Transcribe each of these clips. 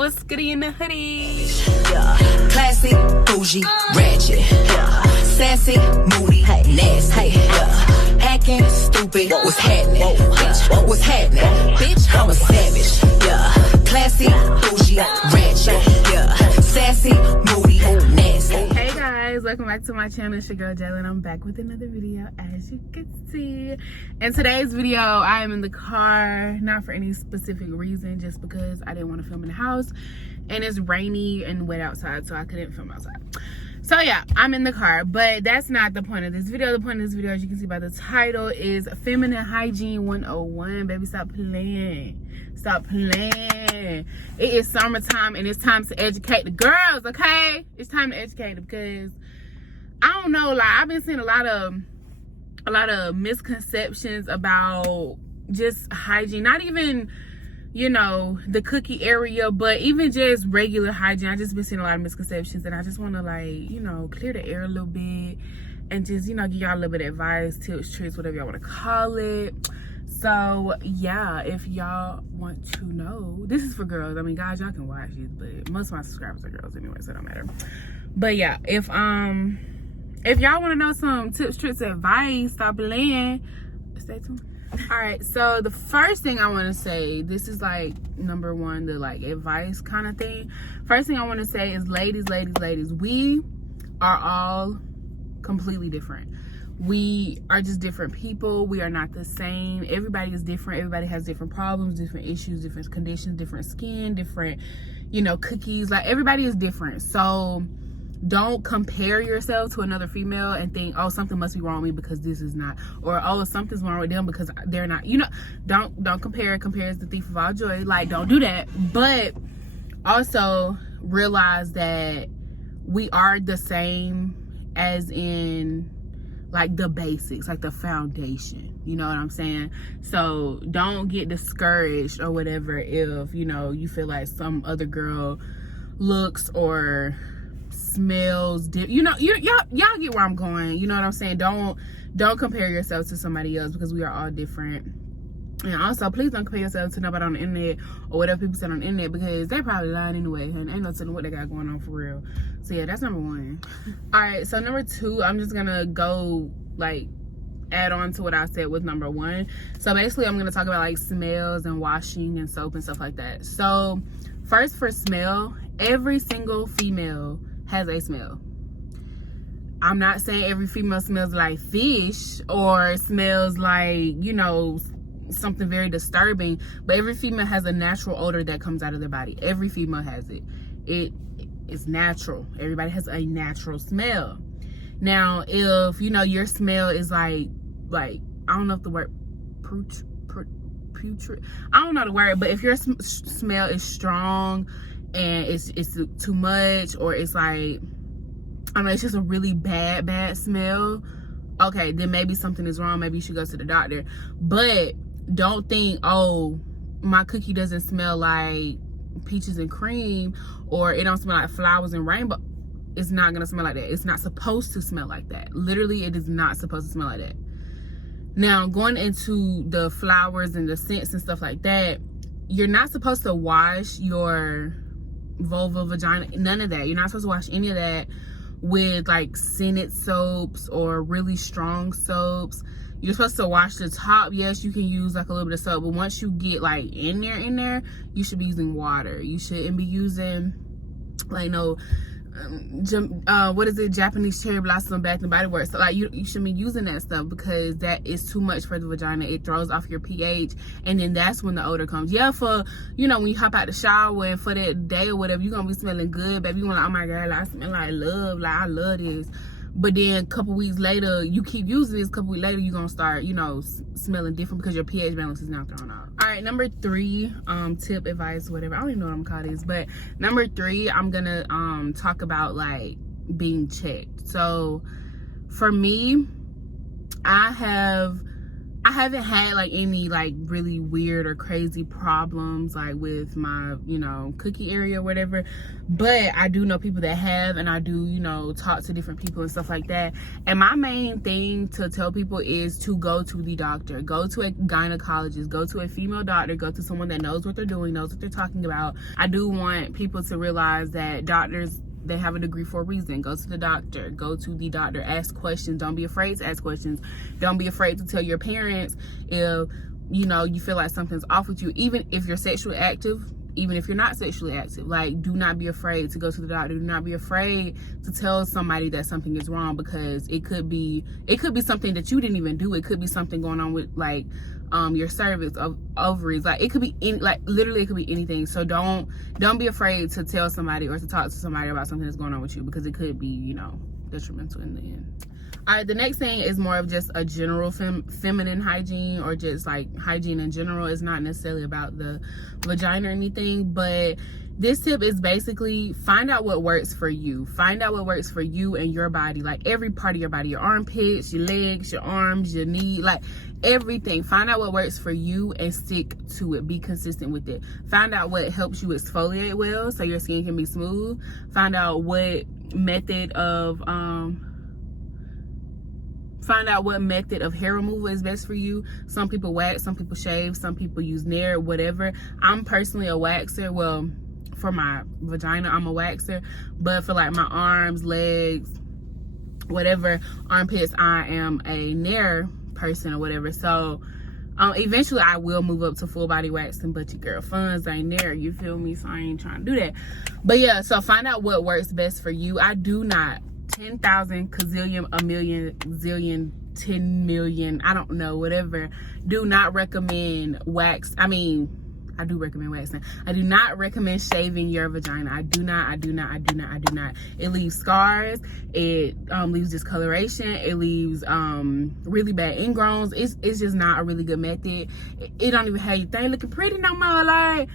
What's goody in the hoodie? Yeah. Classy, bougie, ratchet. Yeah. Sassy, moody, nasty. Yeah. Acting stupid. What's happening? Bitch, what's happening? Bitch, I'm a savage. Yeah. Classy, bougie, ratchet. Yeah. Sassy, moody, nasty. Hey guys, welcome back to my channel. It's your girl Jayla, and I'm back with another video, as you can see. In today's video, I am in the car, not for any specific reason, just because I didn't want to film in the house, and it's rainy and wet outside, so I couldn't film outside. So yeah, I'm in the car, but that's not the point of this video. The point of this video, as you can see by the title, is Feminine Hygiene 101. Baby, stop playing. Stop playing. It is summertime, and it's time to educate the girls, okay? It's time to educate them, because I don't know, like, I've been seeing a lot of misconceptions about just hygiene. Not even, you know, the cookie area, but even just regular hygiene. I just been seeing a lot of misconceptions, and I just want to, like, you know, clear the air a little bit and just, you know, give y'all a little bit of advice, tips, tricks, whatever y'all want to call it. So yeah, if y'all want to know, this is for girls. I mean, guys, y'all can watch this, but most of my subscribers are girls anyway, so it don't matter. But yeah, if y'all want to know some tips, tricks, advice, stop playing, stay tuned. All right, so the first thing I want to say, this is like number one, the like advice kind of thing. First thing I want to say is, ladies, we are all completely different. We are just different people. We are not the same. Everybody is different. Everybody has different problems, different issues, different conditions, different skin, different, you know, cookies. Like, everybody is different. So don't compare yourself to another female and think, oh, something must be wrong with me because this is not, or oh, something's wrong with them because they're not. You know, don't compare. Compare is the thief of all joy. Like, don't do that. But also realize that we are the same, as in, like, the basics, like the foundation, you know what I'm saying? So don't get discouraged or whatever if, you know, you feel like some other girl looks or smells you know, y'all get where I'm going, you know what I'm saying? Don't compare yourself to somebody else, because we are all different. And also, please don't compare yourself to nobody on the internet or whatever people said on the internet, because they're probably lying anyway, and ain't no telling what they got going on for real. So yeah, that's number one. All right, so number two, I'm just gonna go, like, add on to what I said with number one. So basically, I'm gonna talk about, like, smells and washing and soap and stuff like that. So first, for smell, every single female has a smell. I'm not saying every female smells like fish or smells like, you know, something very disturbing, but every female has a natural odor that comes out of their body. Every female has it. It is natural. Everybody has a natural smell. Now, if, you know, your smell is like I don't know if the word putrid, I don't know the word, but if your smell is strong and it's too much, or it's like, I mean, it's just a really bad smell, okay, then maybe something is wrong. Maybe you should go to the doctor. But don't think, oh, my cookie doesn't smell like peaches and cream, or it don't smell like flowers and rainbow. It's not gonna smell like that. It's not supposed to smell like that. Literally, it is not supposed to smell like that. Now, going into the flowers and the scents and stuff like that, you're not supposed to wash your vulva, vagina, none of that. You're not supposed to wash any of that with, like, scented soaps or really strong soaps. You're supposed to wash the top. Yes, you can use, like, a little bit of soap, but once you get, like, in there, you should be using water. You shouldn't be using, like, no, what is it, Japanese cherry blossom Bath and Body Works. So, like, you shouldn't be using that stuff, because that is too much for the vagina. It throws off your pH, and then that's when the odor comes. Yeah, for, you know, when you hop out the shower and for that day or whatever, you're gonna be smelling good, baby. You want, like, oh my god, I smell like love, like, I love this. But then a couple weeks later, you keep using this, a couple weeks later, you're gonna start, you know, smelling different, because your pH balance is now thrown off. All right, number three, tip, advice, whatever, I don't even know what I'm gonna call this, but number three, I'm gonna talk about, like, being checked. So for me, I have I haven't had like any like really weird or crazy problems like with my, you know, cookie area or whatever, but I do know people that have, and I do, you know, talk to different people and stuff like that. And my main thing to tell people is to go to the doctor, go to a gynecologist, go to a female doctor, go to someone that knows what they're doing, knows what they're talking about. I do want people to realize that doctors, they have a degree for a reason. Go to the doctor, ask questions. Don't be afraid to ask questions. Don't be afraid to tell your parents if, you know, you feel like something's off with you, even if you're sexually active, even if you're not sexually active. Like, do not be afraid to go to the doctor. Do not be afraid to tell somebody that something is wrong, because it could be something that you didn't even do. It could be something going on with like your cervix, ovaries. Like, it could be literally it could be anything. So don't be afraid to tell somebody or to talk to somebody about something that's going on with you, because it could be, you know, detrimental in the end. All right, the next thing is more of just a general feminine hygiene, or just like hygiene in general. It's not necessarily about the vagina or anything, but this tip is basically find out what works for you. Find out what works for you and your body, like every part of your body, your armpits, your legs, your arms, your knee, like everything. Find out what works for you and stick to it. Be consistent with it. Find out what helps you exfoliate well so your skin can be smooth. Find out what method of hair removal is best for you. Some people wax, some people shave, some people use Nair, whatever. I'm personally a waxer. Well, for my vagina, I'm a waxer, but for like my arms, legs, whatever, armpits, I am a Nair person or whatever. So eventually I will move up to full body waxing, but your girl funds ain't there, you feel me? So I ain't trying to do that. But yeah, so find out what works best for you. I do not 10,000 gazillion, a million, zillion, 10 million, I don't know, whatever, do not recommend wax. I do recommend waxing. I do not recommend shaving your vagina. I do not. It leaves scars. It leaves discoloration. It leaves really bad ingrowns. It's just not a really good method. It don't even have your thing looking pretty no more. Like,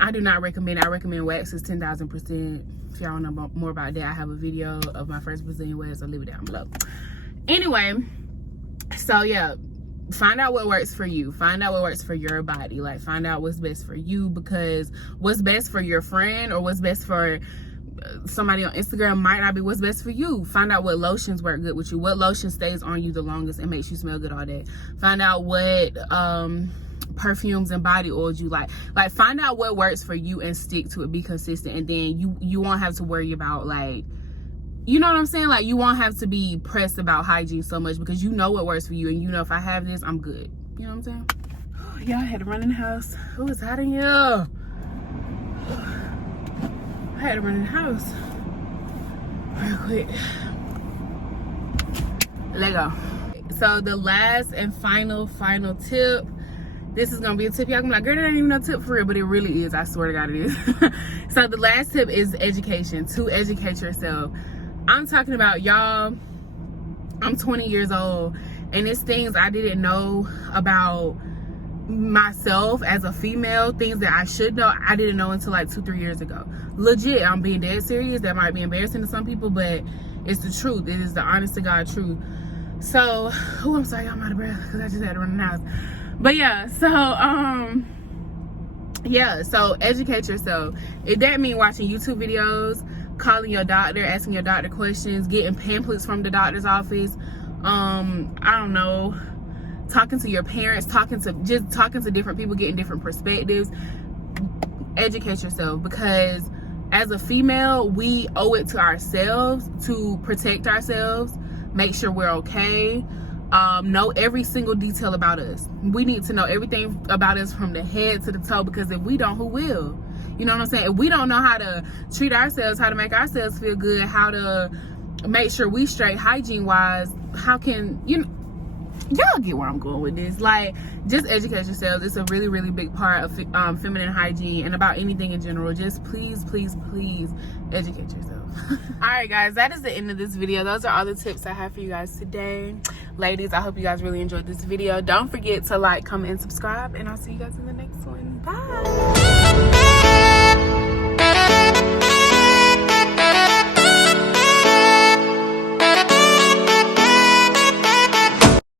I do not recommend it. I recommend waxes 10,000%. If y'all want to know more about that, I have a video of my first Brazilian wax. I'll leave it down below. Anyway, so yeah, find out what works for you. Find out what works for your body. Like, find out what's best for you, because what's best for your friend or what's best for somebody on Instagram might not be what's best for you. Find out what lotions work good with you, what lotion stays on you the longest and makes you smell good all day. Find out what perfumes and body oils you like. Like, find out what works for you and stick to it. Be consistent, and then you won't have to worry about, like, you know what I'm saying? Like, you won't have to be pressed about hygiene so much, because you know what works for you, and you know, if I have this, I'm good. You know what I'm saying? Oh, y'all, had to run in the house. Oh, it's hot in here. I had to run in the house real quick. Let go. So the last and final tip. This is gonna be a tip. Y'all gonna be like, girl, that ain't even no tip for real, but it really is. I swear to God, it is. So the last tip is education. To educate yourself. I'm talking about, y'all, I'm 20 years old, and it's things I didn't know about myself as a female, things that I should know, I didn't know until like 2-3 years ago. Legit, I'm being dead serious. That might be embarrassing to some people, but it's the truth. It is the honest to God truth. So, oh, I'm sorry, I'm out of breath because I just had to run in the house. But yeah, so educate yourself. If that means watching YouTube videos, calling your doctor, asking your doctor questions, getting pamphlets from the doctor's office, I don't know, talking to your parents, talking to different people, getting different perspectives. Educate yourself, because as a female, we owe it to ourselves to protect ourselves, make sure we're okay. Know every single detail about us. We need to know everything about us from the head to the toe, because if we don't, who will? You know what I'm saying? If we don't know how to treat ourselves, how to make ourselves feel good, how to make sure we straight hygiene wise, how can y'all get where I'm going with this? Like, just educate yourselves. It's a really, really big part of feminine hygiene and about anything in general. Just please educate yourself. All right, guys, that is the end of this video. Those are all the tips I have for you guys today. Ladies, I hope you guys really enjoyed this video. Don't forget to like, comment, and subscribe, and I'll see you guys in the next one. Bye.